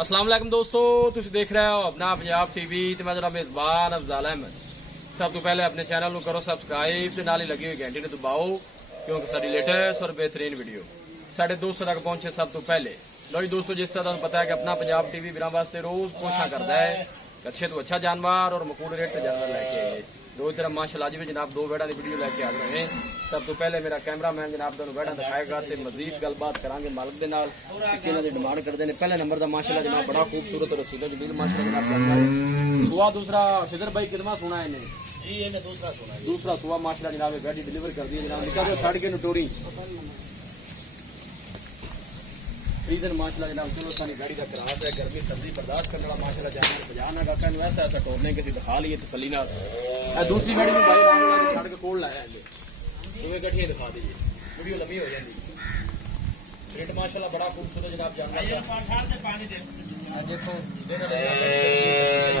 अस्सलाम वालेकुम दोस्तों, तुम देख रहे हो अपना पंजाब टीवी ते मैं जरा मेजबान अफजाल अहमद। सब तो पहले अपने चैनल को करो सबसक्राइब ते नाल ही लगी हुई घंटी ने दबाओ क्योंकि साडी लेटेस्ट और बेहतरीन वीडियो साढ़े दोस्तों तक पहुंचे सब तो पहले। लो जी दोस्तों, जिस तरह तुम पता है कि अपना पंजाब टीवी वीरां वास्ते रोज कोशिश करता है अच्छे तो अच्छा जानवर और मकूल रेट पे जानवर लेके आए। दो तरह माशाल्लाह आज भी जनाब दो वेड़ा की वीडियो लेके आ रहे हैं। सब तो पहले मेरा कैमरामैन जनाब दोनों वेड़ा दिखाएगा तो मजीद गलबात करांगे मालिक के नाल की डिमांड करते हैं। पहले नंबर का माशाल्लाह जनाब बड़ा खूबसूरत और रसीदा जमील माशाल्लाह जनाब सुआ। दूसरा फिजर भाई कितना सोना है इन्हें दूसरा सुआ माशाल्लाह जनाब गाड़ी डिलीवर कर दी जनाब निका छड़ के नटोरी रीजन माशाल्लाह जनाब चलो सानी गाड़ी का क्रास है। गर्मी सर्दी बर्दाश्त करने वाला माशाल्लाह जानवर बजाना का कहने ऐसा ऐसा टोरने किसी दिखा लिए तसली ना। दूसरी गाड़ी में भाई राम छड़ के कोल लाया है तुम्हें गठिया दिखा दीजिए वीडियो लंबी हो जाती। रेट माशाल्लाह बड़ा खूबसूरत जनाब जानवर देखो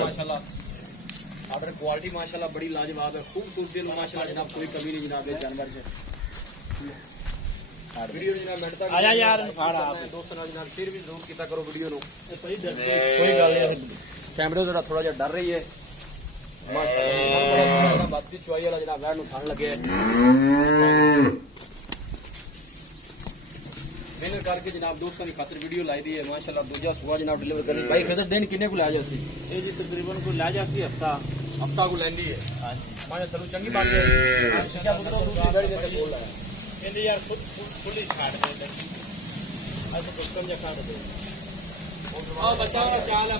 माशाल्लाह ऑर्डर क्वालिटी माशाल्लाह बड़ी लाजवाब है। खूबसूरती माशाल्लाह जनाब कोई कमी नहीं जनाब जानवर से। वीडियो जनाब आया यार दोस्तों जनाब शेयर भी जरूर किया करो वीडियो नो कोई गल नहीं। कैमरे जरा थोड़ा जिहा डर रही है माशाल्लाह बात की चुआई वाला जनाब वैर खान लगे मेहनत करके जनाब दोस्तों की खातिर वीडियो लाई दी है माशाल्लाह। दूजा सुबह जनाब डिलीवर करी भाई खजर दिन किन्ने को ला जासी ये जी तकरीबन को ला जासी हफ्ता को लेंदी है। हां जी माने चलो चंगी बात है क्या पुत्रो दूसरी गाड़ी दे बोल रहा है इंदे यार फुली छाड़ दे ऐसे तो कम जा दे आ बच्चा वाला चाल है।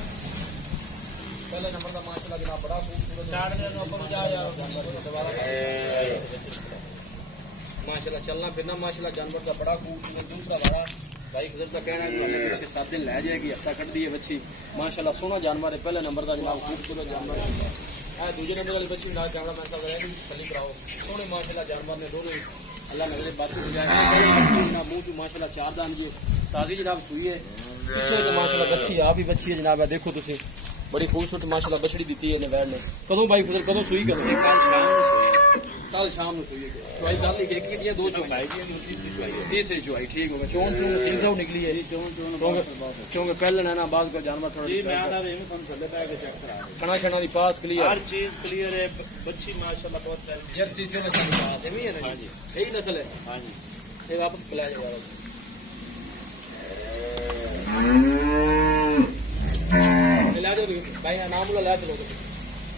पहले नंबर का माशाल्लाह जनाब बड़ा खूबसूरत छाड़ दे ऊपर जा यार दोबारा माशाल्लाह चलना फिरना माशाल्लाह जानवर का बड़ा खूबसूरत। दूसरा वाला भाई खजर का कहना है कि हमें पीछे 7 दिन ले जाएगी हफ्ता कट दी है बच्ची माशाल्लाह सोना जानवर है। पहले नंबर का जनाब खूबसूरत जानवर है। दूसरे नंबर वाली बच्ची ना कैमरा मैन साहब रहेगी सली कराओ सोने माशाल्लाह जानवर ने दोनों अल्लाह नजर बात जनाब मुंह की माशाल्लाह 4 दान जी ताजी जनाब सुई है। पीछे जो माशाल्लाह बच्ची आ भी बच्ची है जनाब देखो तुम बड़ी खूबसूरत माशाल्लाह बछड़ी दी है वैर ने। कदों भाई फिर कदों सुई कल शाम में सुई चुआई दाल लिख एक दिया दो चुआई तीसरी चुआई ठीक होगा चोन चोन सील सब निकली है क्योंकि पहले ना बाद का जानवर थोड़ा खाना खाना दी पास क्लियर हर चीज क्लियर है। बच्ची माशाल्लाह बहुत जर्सी जो है ना जी सही नस्ल है। हाँ जी ये वापस बुलाया जाएगा भाई नाम ला चलो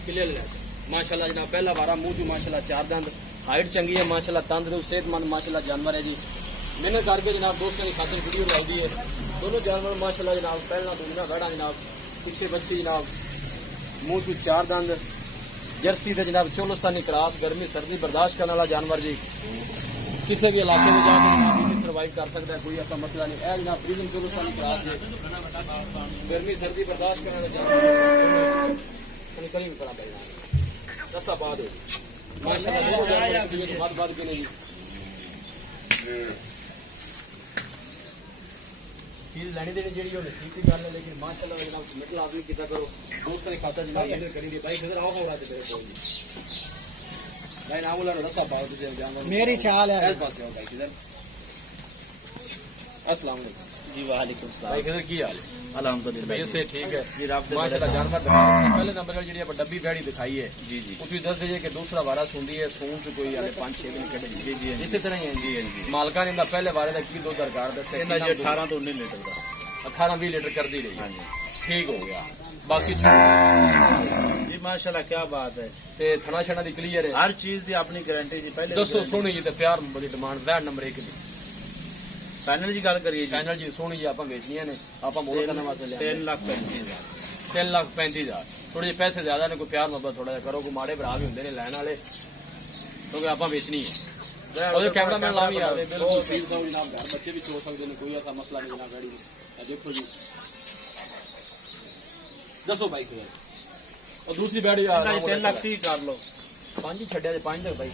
क्लियर ले माशाल्लाह जनाब पहला वारा मुंह माशाल्लाह 4 दंद हाइट चंगी है माशाल्लाह तंदुरुस्त सेहतमंद माशाल्लाह जानवर है जी। मेहनत करके जनाब दोस्तों की खातिर वीडियो लाई दी है। दोनों जानवर माशाल्लाह जनाब पहला दूसरा गाड़ा जनाब पीछे बच्ची जनाब मुंह 4 दंद जर्सी थे जनाब चोलस्तानी क्रॉस गर्मी सर्दी बर्दाश्त करने वाला जानवर जी। किसी भी इलाके में जाके जनाब इसे सर्वाइव कर सकता है कोई ऐसा मसला नहीं है जनाब। फ्रीजन चोलस्तानी क्रॉस है गर्मी सर्दी बर्दाश्त करने वाला जानवर करीब करा पड़ेगा दसा बाद माशाल्लाह बात बात के नहीं चीज लेनी देनी जी नसीब की गल है। लेकिन माशाल्लाह जनाब मिडल आदमी कितना करो दोस्तों ने खाता जनाब करेंगे भाई किधर आओ हो रहा है तेरे कोल भाई नाम बोला रसा पाओ तुझे जानवर मेरी चाल है इस पास आओ भाई किधर। अस्सलाम वालेकुम जी वालेकुम सलाम भाई किधर की हाल है अल्हम्दुलिल्लाह से ठीक है जी रब दे माशाल्लाह जानवर पहले नंबर पर जी डब्बी बैड़ी दिखाई है जी जी उसकी दस दीजिए कि दूसरा वारा सुनती है सूंच कोई 5-6 दिन कटे जी जी इसी तरह ही है जी जी मालका ने पहले वारे का की दो दरकार दसे 18 तो 19 लीटर का 18-20 लीटर कर दी रही। हाँ जी ठीक हो गया बाकी जी माशाल्लाह क्या बात है ते थना छना दी क्लियर है हर चीज दी अपनी गारंटी जी। पहले दसो सोनी जी ते प्यार बड़ी डिमांड वैट नंबर 1 दी पैनल जी गल करिए पैनल जी सोनी जी आप बेचनिया ने आप मोड़ करने वास्ते 3,35,000 थोड़े जे पैसे ज्यादा ने कोई प्यार मोहब्बत थोड़ा करो कोई माड़े भरा भी होंगे ने लैन वाले क्योंकि आप बेचनी है कैमरामैन ला भी आते बिल्कुल सील सौ जनाब घर बच्चे भी चो सकते हैं कोई ऐसा मसला नहीं जनाब गाड़ी देखो जी दसो भाई और दूसरी बैठी 3 लाख 30 कर लो 5 ही छड़िया 5 तक भाई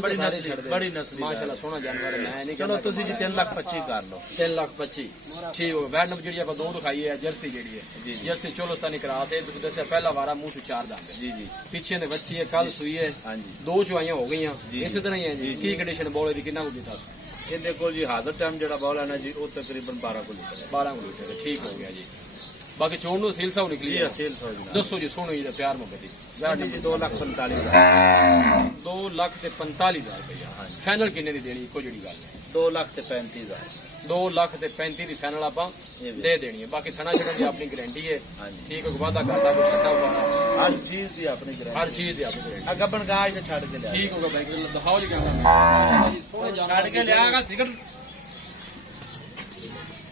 बड़ी नस्ल माशाल्लाह सोना जानवर है। मैं नहीं चलो तुसी जी 3,25,000 कर लो 3,25,000 ठीक हो वैट नंबर जी दो दिखाई है जर्सी जी है जर्सी चोलस्तानी क्रॉस है तुम दस पहला वारा मुंह 4 दांत जी जी पीछे ने बच्ची है कल सुई है। हाँ जी 2 चुआइयां हो गई इसी तरह ही है जी की कंडीशन बोले दी कितना होगी था ਇਹਦੇ ਕੋਲ ਜੀ ਹਾਜ਼ਰ ਟਾਈਮ ਜਿਹੜਾ ਬੌਲਾ ਨਾ ਜੀ ਉਹ ਤਕਰੀਬਨ 12 ਕੁ ਲੀਟਰ ਹੈ। 12 ਲੀਟਰ ਹੈ, ਠੀਕ ਹੋ ਗਿਆ ਜੀ। ਬਾਕੀ ਚੋਣ ਨੂੰ ਸੀਲ ਸਾਉ ਨਿਕਲੀ ਜੀ ਹੈ। ਅਸੀਲ ਸੌ ਜਨਾਬ। ਦੱਸੋ ਜੀ, ਸੋਹਣੀ ਜੀ ਪਿਆਰ ਮੁਹੱਬਤ ਦੀ ਗਾੜੀ ਜੀ 2,45,000 2,45,000 ਰੁਪਇਆ। ਹਾਂਜੀ। ਫਾਈਨਲ ਕਿੰਨੇ ਦੀ ਦੇਣੀ, ਇੱਕੋ ਜਿਹੜੀ ਗੱਲ ਹੈ। 2,35,000 2,35,000 ਦੀ ਫਾਈਨਲ ਆਪਾਂ ਇਹ ਵੀ। ਦੇ ਦੇਣੀ ਹੈ। ਬਾਕੀ ਥਣਾ ਛੱਡਣ ਦੀ ਆਪਣੀ ਗਾਰੰਟੀ ਹੈ। ਹਾਂਜੀ। ਠੀਕ ਹੋ, ਵਾਦਾ ਕਰਦਾ ਕੋਈ ਛੱਡਾ ਹੋਗਾ ਹਰ ਚੀਜ਼ ਦੀ ਆਪਣੀ ਹਰ ਗਰੰਟੀ। ਚੀਜ਼ ਦੀ ਆਪਣੀ guarantee। ਗੱਬਣ ਗਾਜ ਤੇ ਛੱਡ ਕੇ ਲਿਆ ਠੀਕ ਹੋਗਾ ਬਾਈ, ਦਿਖਾਓ ਜੀ ਕਹਿੰਦਾ ਜੀ ਸੋਹਣੇ ਛੱਡ ਕੇ ਲਿਆਗਾ ਸਿਕਰ।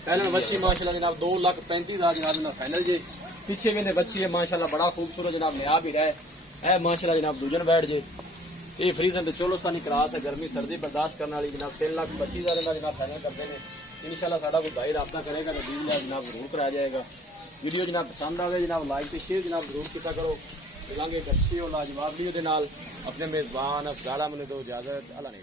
ਪਹਿਲਾਂ ਬੱਚੀ ਮਾਸ਼ਾਅੱਲਾ जनाब 2,35,000 जनाब ना फाइनल जी। पीछे मैंने बच्ची है माशाल्लाह, बड़ा खूबसूरत जनाब नया भी रहा है माशाल्लाह जनाब। दूजन बैठ जे ये फ्रीजन तो चोलोस्तानी क्रास है, गर्मी सर्दी बर्दाश्त करने वाली जनाब। 3,25,000 का जनाब फाइनल करते हैं। इंशाल्लाह साडा कोई भाई रब्ता करेगा तो 20,000 जनाब जरूर करा जाएगा। वीडियो जनाब पसंद आवे जनाब लाइक तो शेयर जनाब जरूर किया करो। मिलांगे एक अच्छी और लाजवाब वीडियो के नाल। अपने मेजबान अफजाल अहमद ने दो इजाजत। अल्लाह ने